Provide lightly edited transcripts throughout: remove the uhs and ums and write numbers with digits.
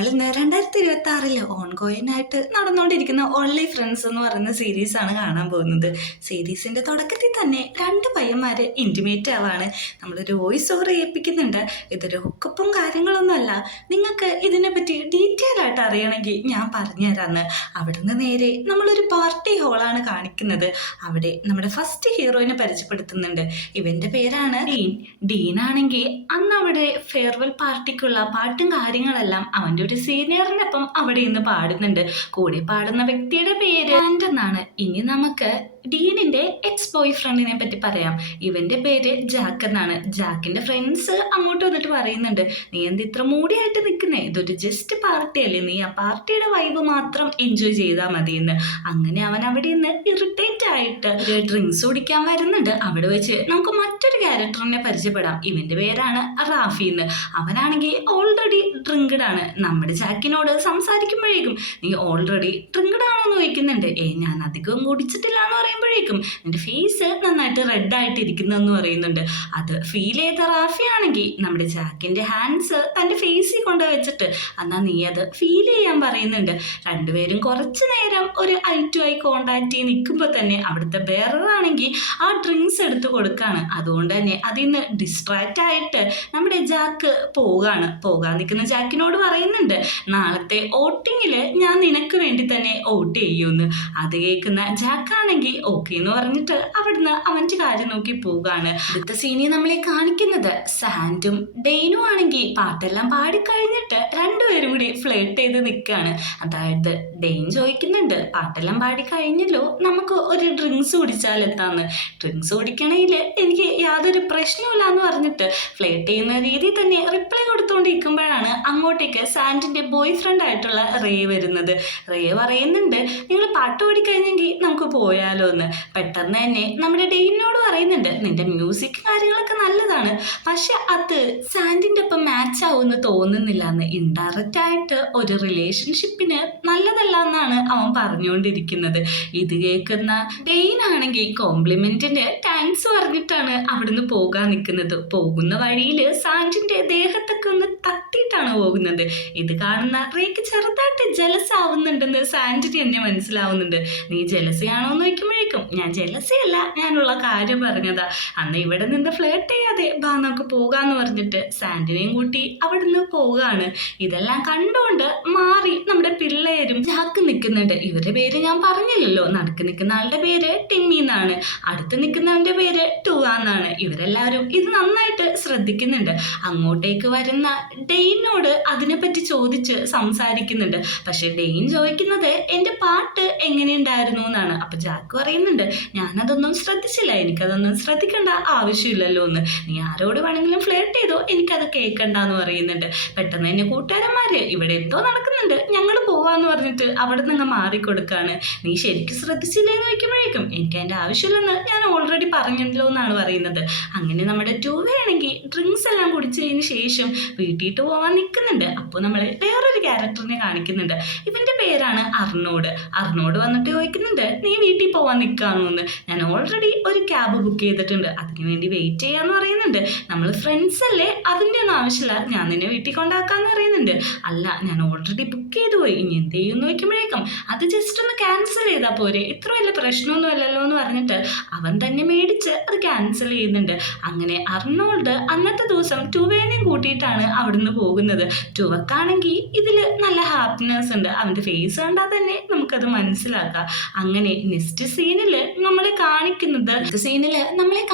നമ്മൾ ഇന്ന് 2026 ഓൺഗോയിങ് ആയിട്ട് നടന്നുകൊണ്ടിരിക്കുന്ന ഓൺലി ഫ്രണ്ട്സ് എന്ന് പറയുന്ന സീരീസാണ് കാണാൻ പോകുന്നത്. സീരീസിന്റെ തുടക്കത്തിൽ തന്നെ രണ്ട് പയ്യന്മാര് ഇന്റിമേറ്റ് ആവാണ്. നമ്മളൊരു വോയിസ് ഓവർ ഏൽപ്പിക്കുന്നുണ്ട്. ഇതൊരു ഹുക്കപ്പും കാര്യങ്ങളൊന്നുമല്ല. നിങ്ങൾക്ക് ഇതിനെപ്പറ്റി ഡീറ്റെയിൽ ആയിട്ട് അറിയണമെങ്കിൽ ഞാൻ പറഞ്ഞുതരാന്ന്. അവിടുന്ന് നേരെ നമ്മളൊരു പാർട്ടി ഹോളാണ് കാണിക്കുന്നത്. അവിടെ നമ്മുടെ ഫസ്റ്റ് ഹീറോയിനെ പരിചയപ്പെടുത്തുന്നുണ്ട്. ഇവന്റെ പേരാണ് ഡീൻ. ഡീൻ ആണെങ്കിൽ അന്ന് അവിടെ ഫെയർവെൽ പാർട്ടിക്കുള്ള പാട്ടും കാര്യങ്ങളെല്ലാം അവൻ്റെ ഒരു സീനിയറിനൊപ്പം അവിടെ ഇന്ന് പാടുന്നുണ്ട്. കൂടെ പാടുന്ന വ്യക്തിയുടെ പേര് ആൻഡ് എന്നാണ്. ഇനി നമുക്ക് ഡീനിന്റെ എക്സ് ബോയ് ഫ്രണ്ടിനെ പറ്റി പറയാം. ഇവന്റെ പേര് ജാക്ക് എന്നാണ്. ജാക്കിന്റെ ഫ്രണ്ട്സ് അങ്ങോട്ട് വന്നിട്ട് പറയുന്നുണ്ട്, നീ എന്ത് ഇത്ര മൂടിയായിട്ട് നിൽക്കുന്നേ, ഇതൊരു ജസ്റ്റ് പാർട്ടി അല്ലേ, നീ ആ പാർട്ടിയുടെ വൈബ് മാത്രം എൻജോയ് ചെയ്താൽ മതി എന്ന്. അങ്ങനെ അവൻ അവിടെ നിന്ന് ഇറിറ്റേറ്റ് ആയിട്ട് ഡ്രിങ്ക്സ് കുടിക്കാൻ വരുന്നുണ്ട്. അവിടെ വെച്ച് നമുക്ക് മറ്റൊരു ക്യാരക്ടറിനെ പരിചയപ്പെടാം. ഇവന്റെ പേരാണ് റാഫി എന്ന്. അവനാണെങ്കിൽ ഓൾറെഡി ഡ്രിങ്കഡ് ആണ്. നമ്മുടെ ജാക്കിനോട് സംസാരിക്കുമ്പോഴേക്കും നീ ഓൾറെഡി ഡ്രിങ്കഡ് ആണോ എന്ന് ചോദിക്കുന്നുണ്ട്. ഞാൻ അധികം കുടിച്ചിട്ടില്ല എന്ന് പറയുമ്പോഴേക്കും നിന്റെ ഫേസ് നന്നായിട്ട് റെഡ് ആയിട്ട് ഇരിക്കുന്നതെന്ന് പറയുന്നുണ്ട്. അത് ഫീൽ ചെയ്ത റാഫി ആണെങ്കിൽ നമ്മുടെ ജാക്കിന്റെ ഹാൻഡ്സ് തന്റെ ഫേസിൽ കൊണ്ട് വെച്ചിട്ട് എന്നാ നീ അത് ഫീൽ ചെയ്യാൻ പറയുന്നുണ്ട്. രണ്ടുപേരും കുറച്ചു നേരം ഒരു ഐ ടു ഐ കോണ്ടാക്ട് ചെയ്ത് നിൽക്കുമ്പോൾ തന്നെ അവിടുത്തെ ബെയറാണെങ്കിൽ ആ ഡ്രിങ്ക്സ് എടുത്ത് കൊടുക്കാണ്. അതുകൊണ്ട് തന്നെ അതിൽ നിന്ന് ഡിസ്ട്രാക്റ്റ് ആയിട്ട് നമ്മുടെ ജാക്ക് പോകാൻ നിൽക്കുന്ന ജാക്കിനോട് പറയുന്നുണ്ട്, നാളത്തെ വോട്ടിങ്ങില് ഞാൻ നിനക്ക് വേണ്ടി തന്നെ വോട്ട് ചെയ്യുമെന്ന്. അത് കേൾക്കുന്ന ജാക്കാണെങ്കിൽ ഓക്കെ എന്ന് പറഞ്ഞിട്ട് അവിടുന്ന് അവന്റെ കാര്യം നോക്കി പോകാണ്. അടുത്ത സീനിൽ നമ്മളെ കാണിക്കുന്നത് സാൻഡും ഡെയ്നും ആണെങ്കിൽ പാട്ടെല്ലാം പാടിക്കഴിഞ്ഞിട്ട് രണ്ടുപേരും കൂടി ഫ്ലേർട്ട് ചെയ്ത് നിൽക്കുകയാണ്. അതായത് ഡെയ്ൻ ചോദിക്കുന്നുണ്ട്, പാട്ടെല്ലാം പാടി കഴിഞ്ഞല്ലോ, നമുക്ക് ഒരു ഡ്രിങ്ക്സ് കുടിച്ചാൽ എത്താന്ന്. ഡ്രിങ്ക്സ് കുടിക്കണമെങ്കിൽ എനിക്ക് യാതൊരു പ്രശ്നമില്ല എന്ന് പറഞ്ഞിട്ട് ഫ്ലേർട്ട് ചെയ്യുന്ന രീതിയിൽ തന്നെ റിപ്ലൈ കൊടുത്തുകൊണ്ടിരിക്കുമ്പോഴാണ് അങ്ങോട്ടേക്ക് സാൻഡിന്റെ ബോയ് ഫ്രണ്ട് ആയിട്ടുള്ള റേ വരുന്നത്. റേ പറയുന്നുണ്ട്, നിങ്ങൾ പാട്ട് പാടിക്കഴിഞ്ഞെങ്കിൽ നമുക്ക് പോയാലോ എന്ന്. പെട്ടെന്ന് തന്നെ നമ്മുടെ ഡെയ്നോട് പറയുന്നുണ്ട്, നിന്റെ മ്യൂസിക് കാര്യങ്ങളൊക്കെ നല്ലതാണ്, പക്ഷെ അത് സാൻഡിന്റെ ഒപ്പം മാച്ച് ആവുമെന്ന് തോന്നുന്നില്ല എന്ന്. ഇൻഡയറക്റ്റ് ആയിട്ട് ഒരു റിലേഷൻഷിപ്പിന് നല്ലതല്ല എന്നാണ് അവൻ പറഞ്ഞുകൊണ്ടിരിക്കുന്നത്. ഇത് കേൾക്കുന്ന ഡെയ്ൻ ആണെങ്കിൽ കോംപ്ലിമെന്റിന് താങ്ക്സ് പറഞ്ഞിട്ടാണ് അവിടുന്ന് പോകാൻ നിൽക്കുന്നത്. പോകുന്ന വഴിയിൽ സാൻഡിന്റെ ദേഹത്തൊക്കെ ഒന്ന് തട്ടിയിട്ടാണ് പോകുന്നത്. ഇത് കാണുന്ന റേക്ക് ചെറുതായിട്ട് ജലസ് ആവുന്നുണ്ടെന്ന് സാൻഡിന് തന്നെ മനസ്സിലാവുന്നുണ്ട്. നീ ജലസിയാണോ എന്ന് ചോദിക്കുമ്പോഴേക്കും ഞാൻ ജലസിയല്ല, ഞാനുള്ള കാര്യം പറഞ്ഞതാ, അന്ന് ഇവിടെ നിന്ന് ഫ്ലേർട്ട് ചെയ്യാതെ ബാ നമുക്ക് പോകാന്ന് പറഞ്ഞിട്ട് സാൻഡിനെയും കൂട്ടി അവിടുന്ന് പോവുകയാണ്. ഇതെല്ലാം കണ്ടുകൊണ്ട് മാറി നമ്മുടെ പിള്ളേരും ജാക്ക് നിൽക്കുന്നുണ്ട്. ഇവരുടെ പേര് ഞാൻ പറഞ്ഞില്ലല്ലോ. നടുക്ക് നിൽക്കുന്ന ആളുടെ പേര് ടിമ്മി എന്നാണ്, അടുത്ത് നിൽക്കുന്നവന്റെ പേര് ടുവാ എന്നാണ്. ഇവരെല്ലാവരും ഇത് നന്നായിട്ട് ശ്രദ്ധിക്കുന്നുണ്ട്. അങ്ങോട്ടേക്ക് വരുന്ന ഡെയ്നോട് അതിനെപ്പറ്റി ചോദിച്ച് സംസാരിക്കുന്നുണ്ട്. പക്ഷെ ഡെയ്ൻ ചോദിക്കുന്നത് എൻ്റെ പാട്ട് എങ്ങനെയുണ്ടായിരുന്നു എന്നാണ്. അപ്പൊ ജാക്ക് പറയുന്നുണ്ട്, ഞാനതൊന്നും ശ്രദ്ധിച്ചില്ല, എനിക്കതൊന്നും ശ്രദ്ധിക്കേണ്ട ആവശ്യമില്ലല്ലോ എന്ന്. നീ ആരോട് വേണമെങ്കിലും ഫ്ലേർട്ട് ചെയ്തോ, എനിക്കത് കേൾക്കണ്ടെന്ന് പറയുന്നുണ്ട്. പെട്ടെന്ന് തന്നെ കൂട്ടുകാരന്മാര് ഇവിടെ എന്തോ നടക്കുന്നുണ്ട്, ഞങ്ങൾ പോവാന്ന് പറഞ്ഞിട്ട് അവിടെ നിന്ന് മാറിക്കൊടുക്കാണ്. നീ ശരിക്കും ശ്രദ്ധിച്ചില്ലേന്ന് ചോദിക്കുമ്പോഴേക്കും എനിക്ക് അതിൻ്റെ ആവശ്യമില്ലെന്ന് ഞാൻ ഓൾറെഡി പറഞ്ഞല്ലോ എന്നാണ് പറയുന്നത്. അങ്ങനെ നമ്മുടെ ടൂവയാണെങ്കിൽ ഡ്രിങ്ക്സ് എല്ലാം കുടിച്ചതിന് ശേഷം വീട്ടിട്ട് പോവാൻ നിൽക്കുന്നുണ്ട്. അപ്പോൾ നമ്മൾ വേറൊരു ക്യാരക്ടറിനെ കാണിക്കുന്നുണ്ട്. ഇവന്റെ പേരാണ് അർണോഡ്. അർണോഡ് വന്നിട്ട് ചോദിക്കുന്നുണ്ട്, നീ വീട്ടിൽ പോവാൻ നിൽക്കാണോ എന്ന്. ഞാൻ ഓൾറെഡി ഒരു ക്യാബ് ബുക്ക് ചെയ്തിട്ടുണ്ട്, അതിന് വേണ്ടി വെയിറ്റ് ചെയ്യാന്ന് പറയുന്നുണ്ട്. നമ്മൾ ഫ്രണ്ട്സ് അല്ലേ, അതിൻ്റെ ഒന്നും ആവശ്യമില്ല, ഞാൻ നിന്നെ വീട്ടിൽ കൊണ്ടാക്കാന്ന് പറയുന്നുണ്ട്. അല്ല, ഞാൻ ഓൾറെഡി ബുക്ക് ചെയ്തു പോയി, ഇനി എന്ത് ചെയ്യുമെന്ന് ചോദിക്കുമ്പോഴേക്കും അത് ജസ്റ്റ് ഒന്ന് ക്യാൻസൽ ചെയ്താൽ പോരെ, ഇത്ര വലിയ പ്രശ്നമൊന്നും അല്ലല്ലോ എന്ന് പറഞ്ഞിട്ട് അവൻ തന്നെ മേടിച്ച് അത് ക്യാൻസൽ ചെയ്യുന്നുണ്ട്. അങ്ങനെ അർണോൾഡ് അന്നത്തെ ദിവസം ടുവേനെയും കൂട്ടിയിട്ടാണ് അവിടുന്ന് പോകുന്നത്. ടുവക്കാണെങ്കിൽ ഇതിൽ നല്ല ഹാപ്പിനെസ് ഉണ്ട്, അവൻ്റെ ഫേസ് കണ്ടാൽ തന്നെ നമുക്കത് മനസ്സിലാക്കാം. അങ്ങനെ നെക്സ്റ്റ് സീനില് നമ്മളെ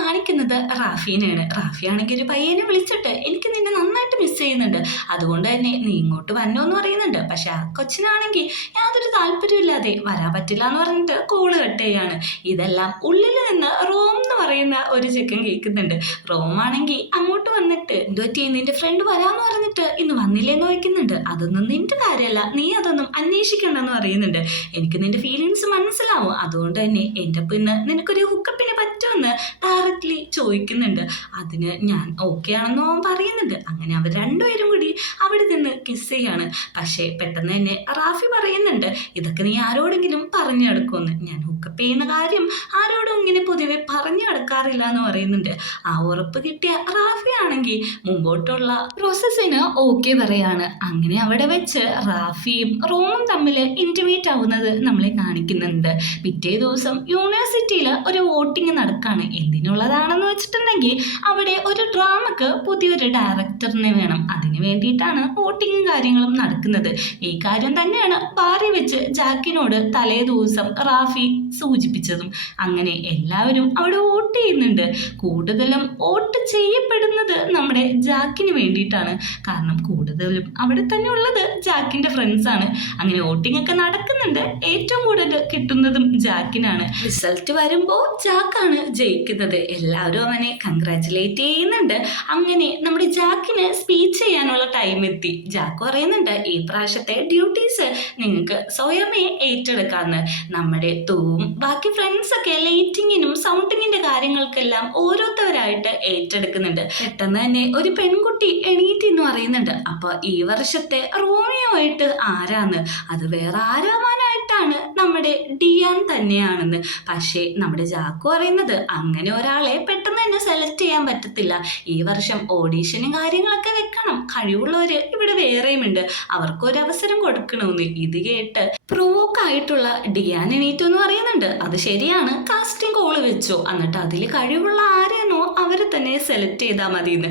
കാണിക്കുന്നത് റാഫീനെയാണ്. റാഫി ആണെങ്കിൽ ഒരു പയ്യനെ വിളിച്ചിട്ട് എനിക്ക് നിന്നെ നന്നായിട്ട് മിസ് ചെയ്യുന്നുണ്ട്, അതുകൊണ്ട് തന്നെ നീ ഇങ്ങോട്ട് വന്നോ എന്ന് പറയുന്നുണ്ട്. പക്ഷെ ആ കൊച്ചിനാണെങ്കിൽ യാതൊരു താല്പര്യമില്ലാതെ വരാൻ പറ്റില്ല എന്ന് പറഞ്ഞിട്ട് കോള് കട്ട് ചെയ്യാണ്. ഇതെല്ലാം ഉള്ളിൽ നിന്ന് റോം എന്ന് പറയുന്ന ഒരു ചെക്കൻ കേൾക്കുന്നുണ്ട്. റോം ആണെങ്കിൽ അങ്ങോട്ട് വന്നിട്ട് എന്ത് പറ്റി, നിന്റെ ഫ്രണ്ട് വരാന്ന് പറഞ്ഞിട്ട് ഇന്ന് വന്നില്ലേന്ന് ചോദിക്കുന്നുണ്ട്. അതൊന്നും നിന്റെ കാര്യമല്ല, നീ അതൊന്നും അന്വേഷിക്കണ്ടെന്ന് പറയുന്നുണ്ട്. എനിക്ക് നിന്റെ ഫീലിങ്സ് മനസ്സിലാവും, അതുകൊണ്ട് തന്നെ എൻ്റെ ഒപ്പം ഇന്ന് നിനക്കൊരു ഹുക്കപ്പിന് പറ്റുമെന്ന് ഡയറക്റ്റ്ലി ചോദിക്കുന്നുണ്ട്. അതിന് ഞാൻ ഓക്കെ ആണെന്ന് അവൻ പറയുന്നുണ്ട്. അങ്ങനെ അവർ രണ്ടുപേരും കൂടി അവിടെ നിന്ന് കിസ് ചെയ്യാണ്. പക്ഷേ പെട്ടെന്ന് തന്നെ റാഫി പറയുന്നുണ്ട്, പറയുന്നുണ്ട്, ഇതൊക്കെ നീ ആരോടെങ്കിലും പറഞ്ഞു നടക്കുമെന്ന്. ഞാൻ ഹുക്കപ്പ് ചെയ്യുന്ന കാര്യം ആരോടും ഇങ്ങനെ പൊതുവെ പറഞ്ഞു നടക്കാറില്ല എന്ന് പറയുന്നുണ്ട്. ആ ഉറപ്പ് കിട്ടിയ റാഫി ആണെങ്കിൽ മുമ്പോട്ടുള്ള പ്രോസസ്സിന് ഓക്കെ പറയാണ്. അങ്ങനെ അവിടെ വെച്ച് റാഫിയും റോമും തമ്മിൽ ഇന്റിമേറ്റ് ആവുന്നത് നമ്മളെ കാണിക്കുന്നുണ്ട്. പിറ്റേ ദിവസം യൂണിവേഴ്സിറ്റിയിൽ ഒരു വോട്ടിംഗ് നടക്കാണ്. എന്തിനുള്ളതാണെന്ന് വെച്ചിട്ടുണ്ടെങ്കിൽ അവിടെ ഒരു ഡ്രാമക്ക് പുതിയൊരു ഡയറക്ടറിനെ വേണം. അതിന് വേണ്ടിയിട്ടാണ് വോട്ടിങ്ങും കാര്യങ്ങളും നടക്കുന്നത്. ഈ കാര്യം തന്നെയാണ് ബാറി വെച്ച് ജാക്കിനോട് തലേ ദിവസം റാഫി സൂചിപ്പിച്ചതും. അങ്ങനെ എല്ലാവരും അവിടെ വോട്ട് ചെയ്യുന്നുണ്ട്. കൂടുതലും വോട്ട് ചെയ്യപ്പെടുന്നത് നമ്മുടെ ജാക്കിന് വേണ്ടിയിട്ടാണ്. കാരണം കൂടുതലും അവിടെ തന്നെ ഉള്ളത് ജാക്കിന്റെ ഫ്രണ്ട്സ് ആണ്. അങ്ങനെ വോട്ടിംഗ് ഒക്കെ നടക്കുന്നുണ്ട്. ഏറ്റവും കൂടുതൽ കിട്ടുന്നതും ജാക്കിനാണ്. റിസൾട്ട് വരുമ്പോൾ ജാക്കാണ് ജയിക്കുന്നത്. എല്ലാവരും അവനെ കൺഗ്രാറ്റുലേറ്റ് ചെയ്യുന്നുണ്ട്. അങ്ങനെ നമ്മുടെ ജാക്കിന് സ്പീച്ച് ചെയ്യാനുള്ള ടൈം എത്തി. ജാക്ക് പറയുന്നുണ്ട്, ഈ പ്രാവശ്യത്തെ ഡ്യൂട്ടീസ് നിങ്ങൾക്ക് സ്വയമേ ഏറ്റെടുക്കാന്ന്. നമ്മുടെ തൂവും ബാക്കി ഫ്രണ്ട്സൊക്കെ ലൈറ്റിങ്ങിനും സൗണ്ടിങ്ങിന്റെ കാര്യങ്ങൾക്കെല്ലാം ഓരോരുത്തരായിട്ട് ഏറ്റെടുക്കുന്നുണ്ട്. പെട്ടെന്ന് തന്നെ ഒരു പെൺകുട്ടി എണീറ്റ് എന്ന് പറയുന്നുണ്ട്, അപ്പൊ ഈ വർഷത്തെ റോമിയോ ആയിട്ട് ആരാന്ന്? അത് വേറെ ആരാവാനായിട്ടാണ് നമ്മുടെ ഡിയാൻ തന്നെയാണെന്ന്. പക്ഷേ നമ്മുടെ ജാക്കു പറയുന്നത് അങ്ങനെ ഒരാളെ പെട്ടെന്ന് തന്നെ സെലക്ട് ചെയ്യാൻ പറ്റത്തില്ല. ഈ വർഷം ഓഡീഷനും കാര്യങ്ങളൊക്കെ വെക്കണം. കഴിവുള്ളവര് ഇവിടെ വേറെയുമുണ്ട്, അവർക്കൊരു അവസരം കൊടുക്കണമെന്ന്. ഇത് കേട്ട് പ്രൊവോക്കായിട്ടുള്ള ഡിയാൻ എണീറ്റു എന്ന് പറയുന്നുണ്ട്, അത് ശരിയാണ്, കാസ്റ്റിംഗ് കോള് വെച്ചോ, എന്നിട്ട് അതിൽ കഴിവുള്ള ആരെയാണോ അവരെ തന്നെ സെലക്ട് ചെയ്താൽ മതി എന്ന്.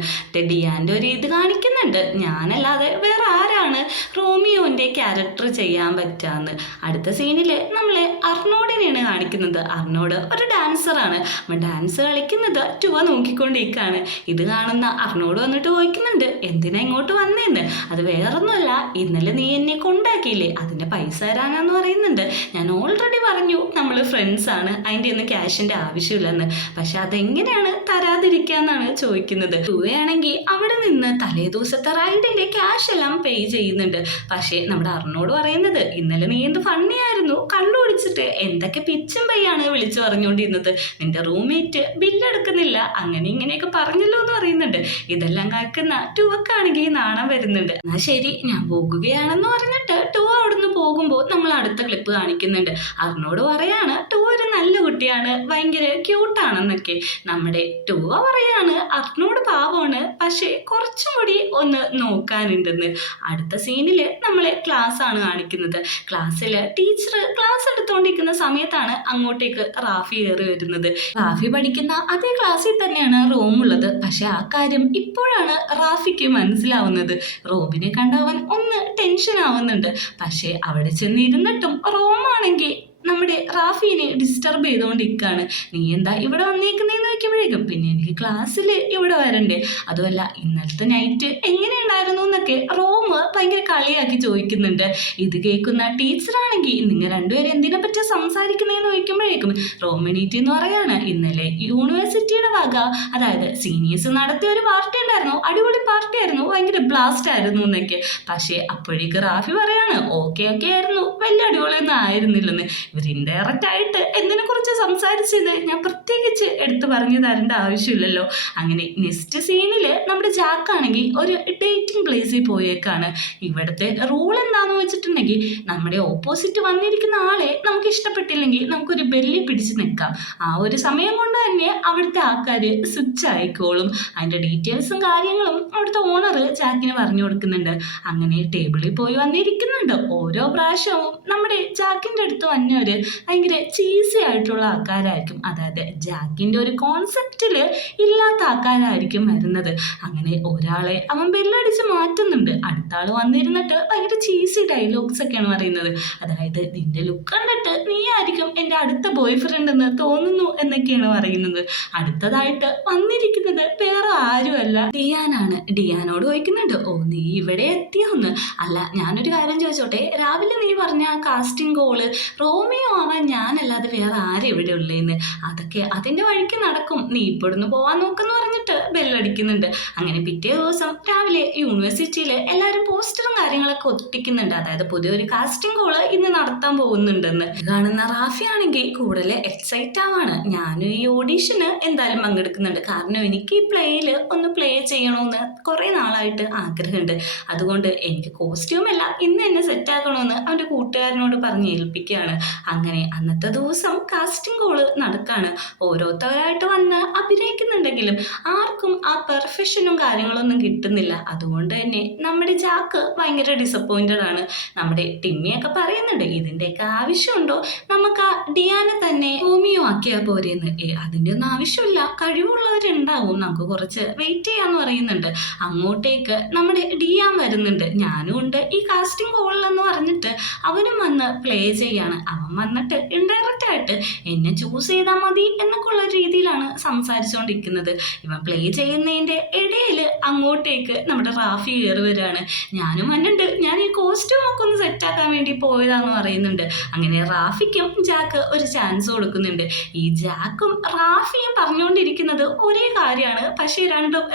ഡിയാൻ്റെ ഒരു ഇത് കാണിക്കുന്നുണ്ട്, ഞാനല്ലാതെ വേറെ ആരാണ് റോമിയോന്റെ ക്യാരക്ടർ ചെയ്യാൻ പറ്റാന്ന്. അടുത്ത സീനില് നമ്മളെ അർണോഡിനെയാണ് കാണിക്കുന്നത്. അർണോഡ് ഒരു ഡാൻസറാണ്. ഡാൻസ് കളിക്കുന്നത് ടുവ നോക്കിക്കൊണ്ടിരിക്കുകയാണ്. ഇത് കാണുന്ന അർണോഡ് വന്നിട്ട് ചോദിക്കുന്നുണ്ട്, എന്തിനാ ഇങ്ങോട്ട് വന്നേന്ന്? അത് വേറൊന്നുമല്ല, ഇന്നലെ നീ എന്നെ കൊണ്ടാക്കിയില്ലേ, അതിന്റെ പൈസ തരാനാന്ന് പറയുന്നുണ്ട്. ഞാൻ ഓൾറെഡി പറഞ്ഞു നമ്മൾ ഫ്രണ്ട്സ് ആണ്, അതിൻ്റെ ഒന്നും ക്യാഷിന്റെ ആവശ്യമില്ലെന്ന്. പക്ഷെ അതെങ്ങനെയാണ് തരാതിരിക്കാന്നാണ് ചോദിക്കുന്നത്. ടുവയാണെങ്കിൽ അവിടെ നിന്ന് തലേ ദിവസത്തെ റൈഡിന്റെ ക്യാഷ് എല്ലാം പേ ചെയ്യുന്നുണ്ട്. പക്ഷേ നമ്മുടെ അർണോട് പറയുന്നത്, ഇന്നലെ നീ എന്ത് ഫണ്ണിയായിരുന്നു, കള്ളു കുടിച്ചിട്ട് എന്തൊക്കെ പിച്ചും പയ്യാണ് വിളിച്ചു പറഞ്ഞുകൊണ്ടിരുന്നത്, നിന്റെ റൂംമേറ്റ് ബില്ലെടുക്കുന്നില്ല, അങ്ങനെ ഇങ്ങനെയൊക്കെ പറഞ്ഞല്ലോ എന്ന് പറയുന്നുണ്ട്. ഇതെല്ലാം കേൾക്കുന്ന ടുവക്കാണെങ്കിൽ നാണം വരുന്നുണ്ട്. എന്നാ ശരി ഞാൻ പോകുകയാണെന്ന് പറഞ്ഞിട്ട് ടുവ അവിടുന്ന് പോകുമ്പോൾ നമ്മൾ അടുത്ത ക്ലിപ്പ് കാണിക്കുന്നുണ്ട്. അർണോട് പറയാണ്, ടുവ ഒരു നല്ല കുട്ടിയാണ്, ഭയങ്കര ക്യൂട്ടാണെന്നൊക്കെ. നമ്മുടെ ടുവ പറയാണ്, അർണോട് പാവമാണ്, പക്ഷെ കുറച്ചും കൂടി ഒന്ന് നോക്കാനുണ്ടെന്ന്. അടുത്ത സീനില് നമ്മളെ ക്ലാസ് ആണ് കാണിക്കുന്നത്. ക്ലാസ്സില് ടീച്ചർ ക്ലാസ് എടുത്തുകൊണ്ടിരിക്കുന്ന സമയത്താണ് അങ്ങോട്ടേക്ക് റാഫി കയറി വരുന്നത്. റാഫി പഠിക്കുന്ന അതേ ക്ലാസ്സിൽ തന്നെയാണ് റോം ഉള്ളത്. പക്ഷെ ആ കാര്യം ഇപ്പോഴാണ് റാഫിക്ക് മനസ്സിലാവുന്നത്. റോമിനെ കണ്ടവൻ ഒന്ന് ടെൻഷൻ ആവുന്നുണ്ട്. പക്ഷെ അവിടെ ചെന്നിരുന്നിട്ടും റോമാണെങ്കിൽ നമ്മുടെ റാഫീനെ ഡിസ്റ്റർബ് ചെയ്തുകൊണ്ടിരിക്കുകയാണ്. നീ എന്താ ഇവിടെ വന്നേക്കുന്നതെന്ന് വയ്ക്കുമ്പോഴേക്കും പിന്നെ എനിക്ക് ക്ലാസ്സിൽ ഇവിടെ വരണ്ടേ, അതുമല്ല ഇന്നലത്തെ നൈറ്റ് എങ്ങനെയുണ്ടായിരുന്നു എന്നൊക്കെ റോം ഭയങ്കര കളിയാക്കി ചോദിക്കുന്നുണ്ട്. ഇത് കേൾക്കുന്ന ടീച്ചറാണെങ്കിൽ നിങ്ങൾ രണ്ടുപേരും എന്തിനെ പറ്റി സംസാരിക്കുന്നതെന്ന് ചോദിക്കുമ്പോഴേക്കും റോമിനീറ്റി എന്ന് പറയാണ്, ഇന്നലെ യൂണിവേഴ്സിറ്റിയുടെ വക, അതായത് സീനിയേഴ്സ് നടത്തിയ ഒരു പാർട്ടി ഉണ്ടായിരുന്നു, അടിപൊളി പാർട്ടി ആയിരുന്നു, ഭയങ്കര ബ്ലാസ്റ്റ് ആയിരുന്നു എന്നൊക്കെ. പക്ഷേ അപ്പോഴേക്ക് റാഫി പറയാണ്, ഓക്കെ ആയിരുന്നു, വലിയ അടിപൊളിയൊന്നും ആയിരുന്നില്ലെന്ന്. ഇവർ ഇൻഡയറക്റ്റ് ആയിട്ട് എന്തിനെ കുറിച്ച് സംസാരിച്ചത് ഞാൻ പ്രത്യേകിച്ച് എടുത്തു പറഞ്ഞു തരേണ്ട ആവശ്യമില്ലല്ലോ. അങ്ങനെ നെക്സ്റ്റ് സീനിൽ നമ്മുടെ ജാക്കാണെങ്കിൽ ഒരു ഡേറ്റിംഗ് പ്ലേസിൽ പോയേക്കാണ്. ഇവിടുത്തെ റൂൾ എന്താണെന്ന് വെച്ചിട്ടുണ്ടെങ്കിൽ നമ്മുടെ ഓപ്പോസിറ്റ് വന്നിരിക്കുന്ന ആളെ നമുക്ക് ഇഷ്ടപ്പെട്ടില്ലെങ്കിൽ നമുക്കൊരു ബെല്ലി പിടിച്ച് നിൽക്കാം. ആ ഒരു സമയം കൊണ്ട് തന്നെ അവിടുത്തെ ആൾക്കാർ സ്വിച്ച് ആയിക്കോളും. അതിൻ്റെ ഡീറ്റെയിൽസും കാര്യങ്ങളും അവിടുത്തെ ഓണർ ജാക്കിന് പറഞ്ഞു കൊടുക്കുന്നുണ്ട്. അങ്ങനെ ടേബിളിൽ പോയി വന്നിരിക്കുന്നുണ്ട്. ഓരോ പ്രാവശ്യവും നമ്മുടെ ജാക്കിൻ്റെ അടുത്ത് വന്നവർ ഭയങ്കര ചീസി ആയിട്ടുള്ള ആൾക്കാരായിരിക്കും. അതായത് ജാക്കിൻ്റെ ഒരു കോൺസെപ്റ്റിൽ ഇല്ലാത്ത ആൾക്കാരായിരിക്കും വരുന്നത്. അങ്ങനെ ഒരാളെ അവൻ ബെല്ലടിച്ച് മാറ്റുന്നുണ്ട്. അടുത്ത ആൾ വന്നിരുന്നിട്ട് ഭയങ്കര ചീസി ഡയലോഗ്സ് ഒക്കെയാണ് പറയുന്നത്. അതായത് നിന്റെ ലുക്ക് കണ്ടിട്ട് നീ ആയിരിക്കും എൻ്റെ അടുത്ത ബോയ് ഫ്രണ്ട് എന്ന് തോന്നുന്നു എന്നൊക്കെയാണ് പറയുന്നത്. അടുത്തതായിട്ട് വന്നിരിക്കുന്നത് വേറെ ആരുമല്ല, ഡിയാനാണ്. ഡിയാനോട് ചോദിക്കുന്നുണ്ട്, ഓ നീ ഇവിടെ എത്തിയോന്ന്? അല്ല ഞാനൊരു കാര്യം ചോദിച്ചോട്ടെ, രാവിലെ നീ പറഞ്ഞ കാസ്റ്റിംഗ് കോള് റോമി റോമിയോ ആവാൻ ഞാനല്ലാതെ വേറെ ആരും ഇവിടെ ഉള്ളേന്ന്. അതൊക്കെ അതിന്റെ വഴിക്ക് നടക്കും, നീ ഇപ്പോഴൊന്ന് പോവാൻ നോക്കെന്ന് പറഞ്ഞിട്ട് ബെല്ലടിക്കുന്നുണ്ട്. അങ്ങനെ പിറ്റേ ദിവസം രാവിലെ യൂണിവേഴ്സിറ്റിയിൽ എല്ലാവരും പോസ്റ്ററും കാര്യങ്ങളൊക്കെ ഒട്ടിക്കുന്നുണ്ട്. അതായത് പുതിയൊരു കാസ്റ്റിംഗ് കോള് ഇന്ന് നടത്താൻ പോകുന്നുണ്ടെന്ന്. ഇത് കാണുന്ന റാഫി ആണെങ്കിൽ കൂടുതൽ എക്സൈറ്റ് ആവാണ്. ഞാനും ഈ ഓഡീഷന് എന്തായാലും പങ്കെടുക്കുന്നുണ്ട്, കാരണം എനിക്ക് ഈ പ്ലേയിൽ ഒന്ന് പ്ലേ ചെയ്യണമെന്ന് കുറേ നാളായിട്ട് ആഗ്രഹമുണ്ട്. അതുകൊണ്ട് എനിക്ക് കോസ്റ്റ്യൂം എല്ലാം ഇന്ന് തന്നെ സെറ്റ് ആക്കണമെന്ന് അവൻ്റെ കൂട്ടുകാരനോട് പറഞ്ഞ് ഏൽപ്പിക്കുകയാണ്. അങ്ങനെ അന്നത്തെ ദിവസം കാസ്റ്റിംഗ് കോള് നടക്കാണ്. ഓരോരുത്തരായിട്ട് വന്ന് അഭിനയിക്കുന്നുണ്ടെങ്കിലും ആർക്കും ആ പെർഫെക്ഷനും കാര്യങ്ങളൊന്നും കിട്ടുന്നില്ല. അതുകൊണ്ട് തന്നെ നമ്മുടെ ജാക്ക് ഭയങ്കര ഡിസപ്പോയിന്റഡ് ആണ്. നമ്മുടെ ടിമ്മിയൊക്കെ പറയുന്നുണ്ട്, ഇതിൻ്റെയൊക്കെ ആവശ്യമുണ്ടോ, നമുക്ക് ആ ഡിയാനെ തന്നെ ഹോമിയോ ആക്കിയാൽ പോരെന്ന്. അതിൻ്റെ ഒന്നും ആവശ്യമില്ല, കഴിവുള്ളവരുണ്ടാവും, നമുക്ക് കുറച്ച് വെയിറ്റ് ചെയ്യാന്ന് പറയുന്നുണ്ട്. അങ്ങോട്ടേക്ക് നമ്മുടെ ഡിയാൻ വരുന്നുണ്ട്. ഞാനും ഉണ്ട് ഈ കാസ്റ്റിംഗ് കോളിലെന്ന് പറഞ്ഞിട്ട് അവനും വന്ന് പ്ലേ ചെയ്യാണ്. അവൻ വന്നിട്ട് ഇൻഡയറക്റ്റ് ആയിട്ട് എന്നെ ചൂസ് ചെയ്താൽ മതി എന്നൊക്കെ ഉള്ള രീതിയിലാണ് സംസാരിച്ചുകൊണ്ടിരിക്കുന്നത്. ഇവൻ പ്ലേ ചെയ്യുന്നതിൻ്റെ ഇടയിൽ അങ്ങോട്ടേക്ക് നമ്മുടെ റാഫി കയറി വരികയാണ്. ഞാനും വന്നിട്ട് ഞാൻ ഈ കോസ്റ്റ്യൂം ഒക്കെ ഒന്ന് സെറ്റാക്കാൻ വേണ്ടി പോയതാന്ന് പറയുന്നുണ്ട്. അങ്ങനെ റാഫിക്കും ജാക്ക് ഒരു ചാൻസ് കൊടുക്കുന്നുണ്ട്. ഈ ജാക്കും റാഫിയും പറഞ്ഞുകൊണ്ടിരിക്കുന്നത് ഒരേ കാര്യമാണ്, പക്ഷേ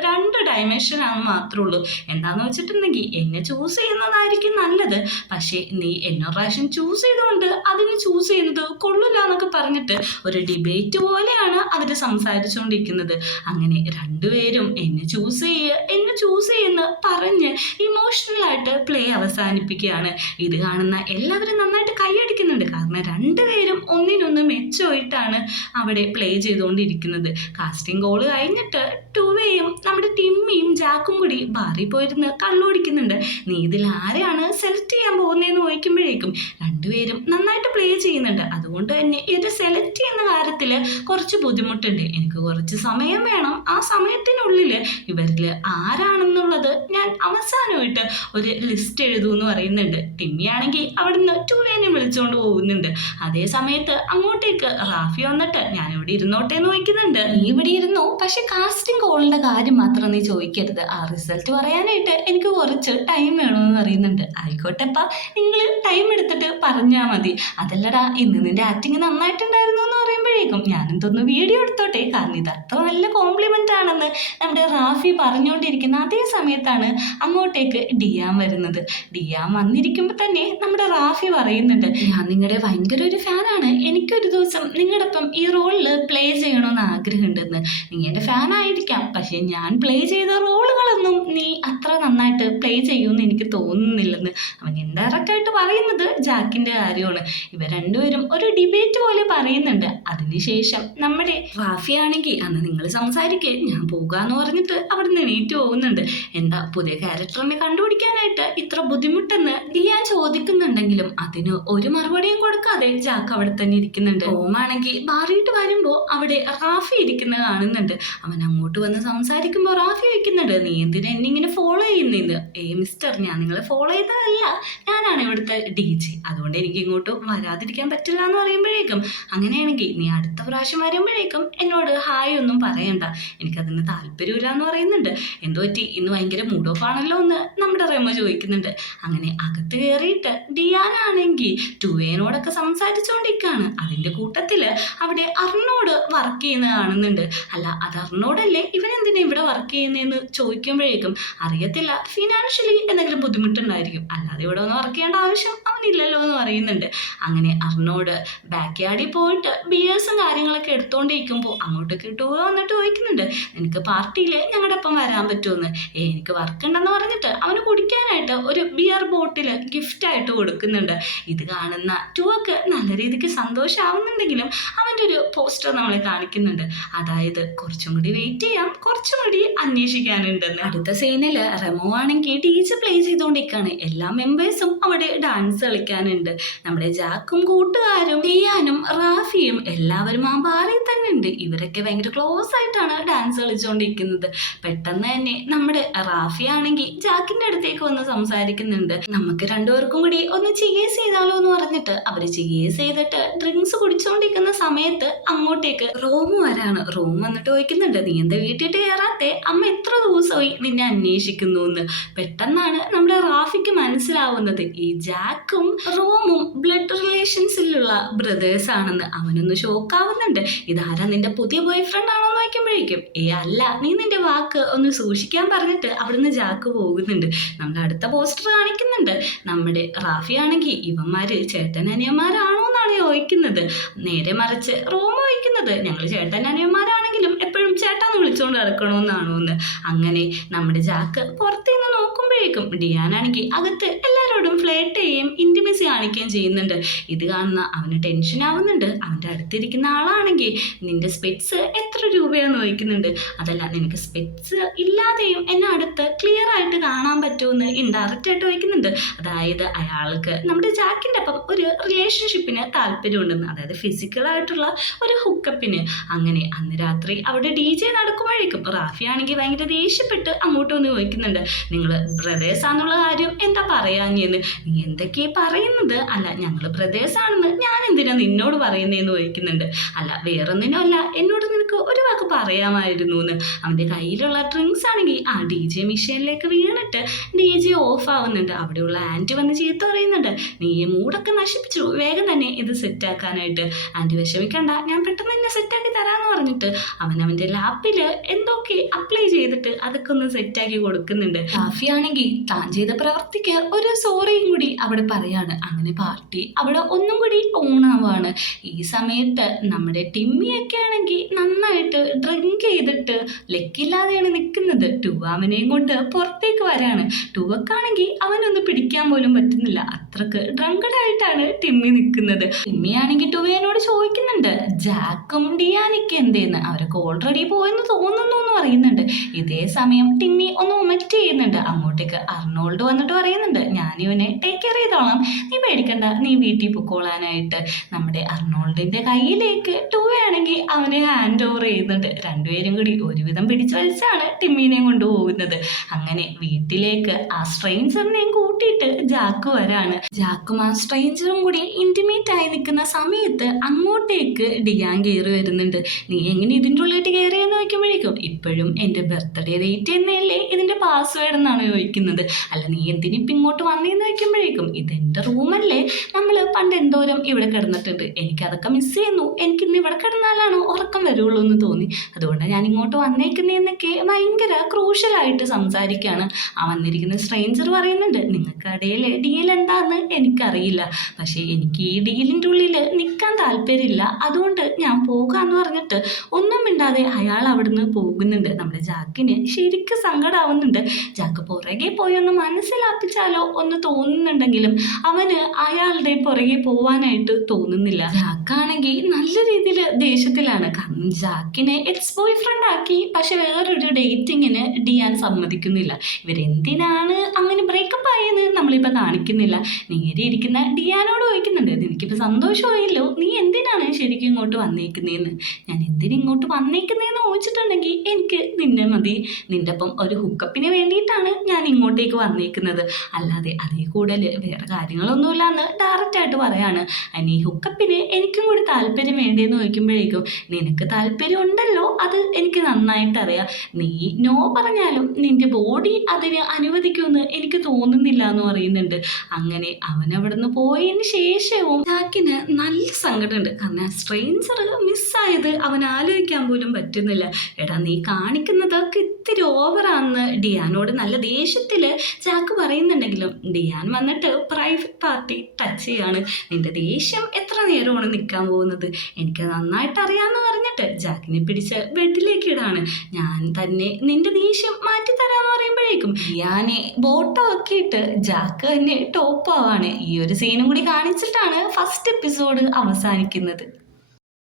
രണ്ട് ഡയമെൻഷൻ ആണെന്ന് മാത്രമേ ഉള്ളൂ. എന്താന്ന് വെച്ചിട്ടുണ്ടെങ്കിൽ എന്നെ ചൂസ് ചെയ്യുന്നതായിരിക്കും നല്ലത്, പക്ഷേ നീ എന്നെ പ്രാവശ്യം ചൂസ് ചെയ്തുകൊണ്ട് അതിന് ചൂസ് ചെയ്യുന്നത് കൊള്ളില്ല എന്നൊക്കെ പറഞ്ഞിട്ട് ഒരു ഡിബേറ്റ് പോലെയാണ് അവർ സംസാരിച്ചുകൊണ്ടിരിക്കുന്നത്. അങ്ങനെ രണ്ടുപേരും എന്നെ ചൂസ് ചെയ്യുന്ന പറഞ്ഞ് ഇമോഷണലായിട്ട് പ്ലേ അവസാനിപ്പിക്കുകയാണ്. ഇത് കാണുന്ന എല്ലാവരും നന്നായിട്ട് കൈയടിക്കുന്നുണ്ട്, കാരണം രണ്ടുപേരും ഒന്നിനൊന്ന് മെച്ചമായിട്ടാണ് അവിടെ പ്ലേ ചെയ്തുകൊണ്ടിരിക്കുന്നത്. കാസ്റ്റിംഗ് കോള് കഴിഞ്ഞിട്ട് ടുവേയും നമ്മുടെ ടിമ്മിയും ജാക്കും കൂടി ബാറിൽ പോയിരുന്ന് കള്ളുപിടിക്കുന്നുണ്ട്. നീ ഇതിൽ ആരെയാണ് സെലക്ട് ചെയ്യാൻ പോകുന്നതെന്ന് ചോദിക്കുമ്പോഴേക്കും രണ്ടുപേരും നന്നായിട്ട് പ്ലേ ചെയ്യുന്നുണ്ട്. അതുകൊണ്ട് തന്നെ ഇത് സെലക്ട് ചെയ്യുന്ന കാര്യത്തിൽ കുറച്ച് ബുദ്ധിമുട്ടുണ്ട്, എനിക്ക് കുറച്ച് സമയം വേണം. ആ സമയത്തിനുള്ളിൽ ഇവരിൽ ആരാണെന്നുള്ളത് ഞാൻ അവസാനമായിട്ട് ഒരു ലിസ്റ്റ് എഴുതുമെന്ന് പറയുന്നുണ്ട്. ടിമ്മിയാണെങ്കിൽ അവിടുന്ന് ടുവേനെ വിളിച്ചുകൊണ്ട് പോകുന്നുണ്ട്. അതേ സമയത്ത് അങ്ങോട്ടേക്ക് റാഫി വന്നിട്ട് ഞാനിവിടെ ഇരുന്നോട്ടെ എന്ന് ചോദിക്കുന്നുണ്ട്. നീ ഇവിടെ ഇരുന്നു, പക്ഷെ കാസ്റ്റിംഗ് കോളിന്റെ കാര്യം മാത്രം നീ ചോദിക്കരുത്, ആ റിസൾട്ട് പറയാനായിട്ട് എനിക്ക് കുറച്ച് ടൈം വേണമെന്ന് പറയുന്നുണ്ട്. ആയിക്കോട്ടെപ്പാ, നിങ്ങൾ ടൈം എടുത്തിട്ട് പറഞ്ഞാൽ മതി. അതല്ലടാ, ഇന്ന് നിന്റെ ആക്ടിങ് നന്നായിട്ടുണ്ടായിരുന്നു എന്ന് പറയുമ്പോഴേക്കും ഞാനെന്തൊന്ന് വീഡിയോ എടുത്തോട്ടെ, കാരണം ഇത് അത്ര നല്ല കോംപ്ലിമെന്റ് ആണെന്ന് നമ്മുടെ റാഫി പറഞ്ഞുകൊണ്ടിരിക്കുന്ന അതേ സമയത്താണ് അങ്ങോട്ടേക്ക് ഡിയാൻ വരുന്നത്. ഡിയാൻ വന്നിരിക്കുമ്പോൾ തന്നെ നമ്മുടെ റാഫി പറയുന്നുണ്ട്, ഞാൻ നിങ്ങളുടെ ഭയങ്കര ഒരു ഫാനാണ്, എനിക്കൊരു ദിവസം നിങ്ങളുടെ ഒപ്പം ഈ റോളിൽ പ്ലേ ചെയ്യണമെന്ന് ആഗ്രഹമുണ്ടെന്ന്. നീ എൻ്റെ ഫാനായിരിക്കാം, പക്ഷേ ഞാൻ പ്ലേ ചെയ്ത റോളുകളൊന്നും നീ അത്ര നന്നായിട്ട് പ്ലേ ചെയ്യുമെന്ന് എനിക്ക് തോന്നുന്നില്ലെന്ന്. അവൻ ഇൻഡയറക്റ്റ് ആയിട്ട് പറയുന്നത് ജാക്കിൻ്റെ കാര്യമാണ്. ഇവർ രണ്ടുപേരും ഒരു ഡിബേറ്റ് പോലെ പറയുന്നുണ്ട്. അതിനുശേഷം നമ്മുടെ റാഫി ആണെങ്കിൽ അന്ന് നിങ്ങൾ സംസാരിക്കേ, ഞാൻ പോകാന്ന് പറഞ്ഞിട്ട് അവിടെ നിന്ന് എണീറ്റ് പോകുന്നുണ്ട്. എന്താ പുതിയ ക്യാരക്ടറിനെ കണ്ടുപിടിക്കാനായിട്ട് ഇത്ര ബുദ്ധിമുട്ടെന്ന് ഡിയാൻ ചോദിക്കുന്നുണ്ടെങ്കിലും അതിന് ഒരു മറുപടിയും കൊടുക്കാതെ ജാക്ക് അവിടെ തന്നെ ഇരിക്കുന്നുണ്ട്. ഓമാണെങ്കിൽ ബാറിയിട്ട് വരുമ്പോൾ അവിടെ റാഫി ഇരിക്കുന്നത് കാണുന്നുണ്ട്. അവൻ അങ്ങോട്ട് വന്ന് സംസാരിക്കുമ്പോൾ റാഫി വയ്ക്കുന്നുണ്ട്, നീ എന്തിനാ എന്നെ ഇങ്ങനെ ഫോളോ ചെയ്യുന്നത്? മിസ്റ്റർ, ഞാൻ നിങ്ങളെ ഫോളോ ചെയ്തതല്ല, ഞാനാണ് ഇവിടുത്തെ DJ, അതുകൊണ്ട് എനിക്ക് ഇങ്ങോട്ട് വരാതിരിക്കാൻ പറ്റില്ല എന്ന് പറയുമ്പോഴേക്കും അങ്ങനെയാണെങ്കിൽ നീ അടുത്ത പ്രാവശ്യം വരുമ്പോഴേക്കും എന്നോട് ഹായ് ഒന്നും പറയണ്ട, എനിക്കതിന് താല്പര്യമില്ല എന്ന് പറയുന്നുണ്ട്. എന്തോ പറ്റി, ഇന്ന് ഭയങ്കര മൂഡ് ഓഫ് ആണല്ലോ എന്ന് നമ്മുടെ റെമോ ചോദിക്കുന്നുണ്ട്. അങ്ങനെ അകത്ത് കയറിയിട്ട് ഡിയാനാണെങ്കിൽ ടുവേനോടൊക്കെ സംസാരിച്ചുകൊണ്ടിരിക്കുകയാണ്. അതിൻ്റെ കൂട്ടത്തിൽ അവിടെ അർണോട് വർക്ക് ചെയ്യുന്നത് കാണുന്നുണ്ട്. അല്ല, അത് അർണോടല്ലേ, ഇവനെന്തിനാ ഇവിടെ വർക്ക് ചെയ്യുന്നതെന്ന് ചോദിക്കുമ്പോഴേക്കും അറിയത്തില്ല, ഫിനാൻഷ്യലി എന്തെങ്കിലും ബുദ്ധിമുട്ടുണ്ടായിരിക്കും, അല്ലാതെ ഇവിടെ ഒന്ന് വർക്ക് ചെയ്യേണ്ട ആവശ്യം അവനില്ലല്ലോ എന്ന് പറയുന്നുണ്ട്. അങ്ങനെ അർണോട് ബാക്ക് യാർഡിൽ പോയിട്ട് ബിയേഴ്സും കാര്യങ്ങളൊക്കെ എടുത്തുകൊണ്ടിരിക്കുമ്പോൾ അങ്ങോട്ടേക്ക് ടുവ വന്നിട്ട് ചോദിക്കുന്നുണ്ട്, നിനക്ക് പാർട്ടിയിൽ ഞങ്ങളുടെ ഒപ്പം വരാൻ പറ്റുമെന്ന്. എനിക്ക് വർക്ക് ഉണ്ടെന്ന് പറഞ്ഞിട്ട് അവന് കുടിക്കാനായിട്ട് ഒരു ബിയർ ബോട്ടിൽ ഗിഫ്റ്റായിട്ട് കൊടുക്കുന്നുണ്ട്. ഇത് കാണുന്ന ടുവക്ക് നല്ല രീതിക്ക് സന്തോഷമാവുന്നുണ്ടെങ്കിലും അവൻ്റെ ഒരു പോസ്റ്റർ നമ്മളെ കാണിക്കുന്നുണ്ട്. അതായത് കുറച്ചും കൂടി വെയിറ്റ് ചെയ്യാം, കുറച്ചും കൂടി അന്വേഷിക്കാനുണ്ടെന്ന്. അടുത്ത സീനിൽ റെമോ ആണെങ്കിൽ DJ പ്ലേ ചെയ്തുകൊണ്ടിരിക്കുകയാണ്. എല്ലാ മെമ്പേഴ്സും അവിടെ ഡാൻസ് കളിക്കാനുണ്ട്. നമ്മുടെ ജാക്കും കൂട്ടുകാരും ഡിയാനും റാഫിയും എല്ലാവരും ആ ബാറിൽ തന്നെ ഉണ്ട്. ഇവരൊക്കെ ഭയങ്കര ക്ലോസ് ആയിട്ടാണ് ഡാൻസ് കളിച്ചുകൊണ്ടിരിക്കുന്നത്. പെട്ടെന്ന് തന്നെ നമ്മുടെ റാഫി ആണെങ്കിൽ ജാക്കിന്റെ അടുത്തേക്ക് വന്ന് സംസാരിക്കുന്നുണ്ട്. നമുക്ക് രണ്ടുപേർക്കും കൂടി ഒന്ന് ചിയേഴ്സ് ചെയ്താലോ എന്ന് പറഞ്ഞിട്ട് അവര് ചിയേഴ്സ് ചെയ്തിട്ട് ഡ്രിങ്ക്സ് കുടിച്ചുകൊണ്ടിരിക്കുന്ന സമയത്ത് അങ്ങോട്ടേക്ക് റോമു വരാണ്. റോം വന്നിട്ട് ചോദിക്കുന്നുണ്ട്, നീ എന്താ വീട്ടിട്ട് കയറാത്തെ? അമ്മ എത്ര ദിവസമായി നിന്നെ അന്വേഷിക്കുന്നു എന്ന്. പെട്ടെന്നാണ് നമ്മുടെ റാഫിക്ക് മനസ്സിലാവുന്നത് ഈ ജാക്കും റോമും ബ്ലഡ് റിലേഷൻസിലുള്ള ബ്രദേഴ്സ് ആണെന്ന്. അവനൊന്ന് ഷോക്കാവുന്നുണ്ട്. ഇതാരാ, നിന്റെ പുതിയ ബോയ് ഫ്രണ്ട് ആണോ എന്ന് ചോദിക്കുമ്പോഴേക്കും അല്ല, നീ നിന്റെ വാക്ക് ഒന്ന് സൂക്ഷിക്കാൻ പറഞ്ഞിട്ട് അവിടുന്ന് ജാക്ക് പോകുന്നുണ്ട്. നമ്മുടെ അടുത്ത പോസ്റ്റർ കാണിക്കുന്നുണ്ട്. നമ്മുടെ റാഫി ആണെങ്കിൽ ഇവന്മാര് ചേട്ടനനിയന്മാരാണോ എന്നാണ് ചോദിക്കുന്നത്. നേരെ മറിച്ച് റോമോ ചോദിക്കുന്നത്, ഞങ്ങൾ ചേട്ടനനിയന്മാരാണെങ്കിലും എപ്പോഴും ചേട്ടാന്ന് വിളിച്ചുകൊണ്ട് നടക്കണമെന്നാണോ എന്ന്. അങ്ങനെ നമ്മുടെ ജാക്ക് പുറത്തുനിന്ന് നോക്കുമ്പോഴേക്കും ഡിയാനാണെങ്കിൽ അകത്ത് എല്ലാവരോടും ഫ്ലേർട്ട് ചെയ്യുകയും ഇന്റിമസി കാണിക്കുകയും ചെയ്യുന്നുണ്ട്. ഇത് കാണുന്ന അവന് ടെൻഷൻ ആവുന്നുണ്ട്. അവൻ്റെ അടുത്തിരിക്കുന്ന ആളാണെങ്കിൽ നിന്റെ സ്പെറ്റ്സ് എത്ര രൂപയാന്ന് ചോദിക്കുന്നുണ്ട്. അതല്ല, നിനക്ക് സ്പെറ്റ്സ് ഇല്ലാതെയും എന്നെ അടുത്ത് ക്ലിയർ ആയിട്ട് കാണാൻ പറ്റുമെന്ന് ഇൻഡയറക്റ്റ് ആയിട്ട് ചോദിക്കുന്നുണ്ട്. അതായത് അയാൾക്ക് നമ്മുടെ ജാക്കിൻ്റെ ഒപ്പം ഒരു റിലേഷൻഷിപ്പിന് താല്പര്യമുണ്ടെന്ന്, അതായത് ഫിസിക്കലായിട്ടുള്ള ഒരു ഹുക്കപ്പിന്. അങ്ങനെ അന്ന് രാത്രി അവിടെ DJ നടക്കുമ്പോഴേക്കും റാഫി ആണെങ്കിൽ ഭയങ്കര ദേഷ്യപ്പെട്ട് അങ്ങോട്ട് വന്ന് ചോദിക്കുന്നുണ്ട്, നിങ്ങൾ ബ്രദേഴ്സ് ആണെന്നുള്ള കാര്യം എന്താ പറയാഞ്ഞെന്ന്. നീ എന്തൊക്കെയാ പറയുന്നത്? അല്ല, ഞങ്ങൾ ബ്രദേഴ്സ് ആണെന്ന് ഞാൻ എന്തിനാ നിന്നോട് പറയുന്നതെന്ന് ചോദിക്കുന്നുണ്ട്. അല്ല, വേറൊന്നിനും അല്ല, എന്നോട് നിനക്ക് ഒരു വാക്ക് പറയാമായിരുന്നു എന്ന്. അവൻ്റെ കയ്യിലുള്ള ഡ്രിങ്ക്സ് ആണെങ്കിൽ ആ DJ മിഷനിലേക്ക് വീണിട്ട് DJ ഓഫ് ആവുന്നുണ്ട്. അവിടെയുള്ള ആൻറ്റി വന്ന് ചീത്ത പറയുന്നുണ്ട്, നീ മൂടൊക്കെ നശിപ്പിച്ചു, വേഗം തന്നെ ഇത് സെറ്റാക്കാനായിട്ട്. ആൻറ്റി വിഷമിക്കണ്ട, ഞാൻ പെട്ടെന്ന് തന്നെ സെറ്റാക്കി തരാമെന്ന് പറഞ്ഞിട്ട് അവൻ്റെ ലാപ്പിൽ എന്തൊക്കെ അപ്ലൈ ചെയ്തിട്ട് അതൊക്കെ ഒന്ന് സെറ്റാക്കി കൊടുക്കുന്നുണ്ട്. റാഫി ആണെങ്കിൽ താൻ ചെയ്ത പ്രവർത്തിക്ക് ഒരു സോറിയും കൂടി അവിടെ പറയാണ്. അങ്ങനെ പാർട്ടി അവിടെ ഒന്നും കൂടി ഓണാവാണ്. ഈ സമയത്ത് നമ്മുടെ ടിമ്മിയൊക്കെ ആണെങ്കിൽ നന്നായിട്ട് ഡ്രിങ്ക് ചെയ്തിട്ട് ലെക്കില്ലാതെയാണ് നിൽക്കുന്നത്. അവനെയും കൊണ്ട് പുറത്തേക്ക് വരാണ്. ടൂവക്കാണെങ്കിൽ അവനൊന്ന് പിടിക്കാൻ പോലും പറ്റുന്നില്ല. അത്രക്ക് ഡ്രങ്കഡായിട്ടാണ് ടിമ്മി നിൽക്കുന്നത്. ടിമ്മിയാണെങ്കിൽ ടുവേനോട് ചോദിക്കുന്നുണ്ട്, ജാക്കും ഡിയാനൊക്കെ എന്തേന്ന്, അവരൊക്കെ ഓൾറെഡി പോയെന്ന് തോന്നുന്നു എന്ന് പറയുന്നുണ്ട്. ഇതേ സമയം ടിമ്മി ഒന്ന് ഒമറ്റ് ചെയ്യുന്നുണ്ട്. അങ്ങോട്ടേക്ക് അർണോൾഡ് വന്നിട്ട് പറയുന്നുണ്ട്, ഞാൻ ഇവനെ ടേക്ക് കെയർ ചെയ്തോളാം, നീ പേടിക്കണ്ട, നീ വീട്ടിൽ പൊക്കോളാനായിട്ട്. നമ്മുടെ അർണോൾഡിന്റെ കയ്യിലേക്ക് ടൂവയാണെങ്കിൽ അവനെ ഹാൻഡ് ഓവർ ചെയ്യുന്നുണ്ട്. രണ്ടുപേരും കൂടി ഒരുവിധം പിടിച്ചു വലിച്ചാണ് ടിമ്മീനെയും കൊണ്ടുപോകുന്നത്. അങ്ങനെ വീട്ടിലേക്ക് ആ സ്ട്രെയിൻസറിനെയും കൂട്ടിയിട്ട് ജാക്ക് വരാണ്. ജാക്കും ആ സ്ട്രെയിൻസറും കൂടി ഇന്റിമേറ്റ് ആയി നിൽക്കുന്ന സമയത്ത് അങ്ങോട്ടേക്ക് ഡിയാൻ കയറി വരുന്നുണ്ട്. നീ എങ്ങനെ ഇതിൻ്റെ ഉള്ളിലേക്ക് കയറിയെന്ന് ചോദിക്കുമ്പോഴേക്കും ഇപ്പോഴും എൻ്റെ ബർത്ത്ഡേ ഡേറ്റ് തന്നെയല്ലേ ഇതിൻ്റെ പാസ്വേഡ് എന്നാണ് ചോദിക്കുന്നത്. അല്ല, നീ എന്തിനിപ്പം ഇങ്ങോട്ട് വന്നേന്ന് ചോദിക്കുമ്പോഴേക്കും ഇതെൻ്റെ റൂമല്ലേ, നമ്മൾ പണ്ട് എന്തോരം ഇവിടെ കിടന്നിട്ടുണ്ട്, എനിക്കതൊക്കെ മിസ് ചെയ്യുന്നു, എനിക്കിന്ന് ഇവിടെ കിടന്നാലാണോ ഉറക്കം വരുള്ളൂ എന്ന് തോന്നി, അതുകൊണ്ടാണ് ഞാൻ ഇങ്ങോട്ട് വന്നേക്കുന്നതെന്നൊക്കെ ഭയങ്കര ക്രൂഷ്യലായിട്ട് സംസാരിക്കുകയാണ്. ആ വന്നിരിക്കുന്ന സ്ട്രേഞ്ചർ പറയുന്നുണ്ട്, നിങ്ങൾക്ക് ഇടയിൽ ഡീൽ എന്താന്ന് എനിക്കറിയില്ല, പക്ഷേ എനിക്ക് ഈ ഡീലിൻ്റെ ഉള്ളിൽ നിൽക്കാൻ താല്പര്യമില്ല, അതുകൊണ്ട് ഞാൻ പോകാമെന്ന് പറഞ്ഞിട്ട് ഒന്നും മിണ്ടാതെ അയാൾ അവിടുന്ന് പോകുന്നുണ്ട്. നമ്മുടെ ജാക്കിന് ശരിക്കും സങ്കടമാവുന്നുണ്ട്. ജാക്ക് പുറകെ പോയി ഒന്ന് മനസ്സിലാപ്പിച്ചാലോ ഒന്ന് തോന്നുന്നുണ്ടെങ്കിലും അവന് അയാളുടെ പുറകെ പോവാനായിട്ട് തോന്നുന്നില്ല. ജാക്കാണെങ്കിൽ നല്ല രീതിയിൽ ദേഷ്യത്തിലാണ്. കാരണം ജാക്കിനെ എക്സ് ബോയ് ഫ്രണ്ട് ആക്കി, പക്ഷെ വേറൊരു ഡേറ്റിങ്ങിന് ഡിയാൻ സമ്മതിക്കുന്നില്ല. ഇവരെന്തിനാണ് അങ്ങനെ ബ്രേക്കപ്പ് ആയെന്ന് നമ്മളിപ്പോൾ കാണിക്കുന്നില്ല. നേരെ ഇരിക്കുന്ന ഡിയാനോട് ചോദിക്കുന്നുണ്ട്, നിനക്കിപ്പോൾ സന്തോഷമായില്ലോ, നീ എന്തിനാണ് ശരിക്കും ഇങ്ങോട്ട് വന്നേക്കുന്നതെന്ന്. ഞാൻ എന്തിനിങ്ങോട്ട് വന്നേക്കുന്നതെന്ന് ചോദിച്ചിട്ടുണ്ടെങ്കിൽ എനിക്ക് നിന്നെ മതി, നിൻ്റെ ഒപ്പം ഒരു ഹുക്കപ്പിന് വേണ്ടിയിട്ടാണ് ഞാൻ ഇങ്ങോട്ടേക്ക് വന്നേക്കുന്നത്, അല്ലാതെ അതേ കൂടുതൽ വേറെ കാര്യങ്ങളൊന്നുമില്ല എന്ന് ഡയറക്റ്റായിട്ട് പറയാണ്. അതിന് ഈ ഹുക്കപ്പിന് എനിക്കും കൂടി താല്പര്യം വേണ്ടതെന്ന് ചോദിക്കുമ്പോഴേക്കും നിനക്ക് താല്പര്യം ഉണ്ടല്ലോ, അത് എനിക്ക് നന്നായിട്ട് അറിയാം, നീ നോ പറഞ്ഞാലും നിൻ്റെ ബോഡി അതിന് അനുവദിക്കുമെന്ന് എനിക്ക് തോന്നുന്നില്ല എന്ന് പറയുന്നുണ്ട്. അങ്ങനെ അവനവിടുന്ന് പോയതിന് ശേഷവും ജാക്കിന് നല്ല സങ്കടമുണ്ട്. കാരണം സ്ട്രെയിൻസർ മിസ്സായത് അവൻ ആലോചിക്കാൻ പോലും പറ്റുന്നില്ല. എടാ, നീ കാണിക്കുന്നതൊക്കെ ഇത്തിരി ഓവറാണെന്ന് ഡിയാനോട് നല്ല ദേഷ്യത്തിൽ ജാക്ക് പറയുന്നുണ്ടെങ്കിലും ഡിയാൻ വന്നിട്ട് പ്രൈവറ്റ് പാർട്ടി ടച്ച് ചെയ്യാണ്. നിന്റെ ദേഷ്യം എത്ര നേരമാണ് നിൽക്കാൻ പോകുന്നത്, എനിക്ക് നന്നായിട്ട് അറിയാമെന്ന് പറഞ്ഞിട്ട് ജാക്കിനെ പിടിച്ച് ബെഡിലേക്ക് ഇടാണ്. ഞാൻ തന്നെ നിന്റെ ദേഷ്യം മാറ്റിത്തരാമെന്ന് പറയുമ്പോഴേക്കും ഡിയാനെ ബോട്ടോ ഒക്കെ ഇട്ട് ജാക്ക് തന്നെ ടോപ്പ് ആവാണ്. ഈ ഒരു സീനും കൂടി കാണിച്ചിട്ടാണ് ഫസ്റ്റ് എപ്പിസോഡ് അവസാനിക്കുന്നത്.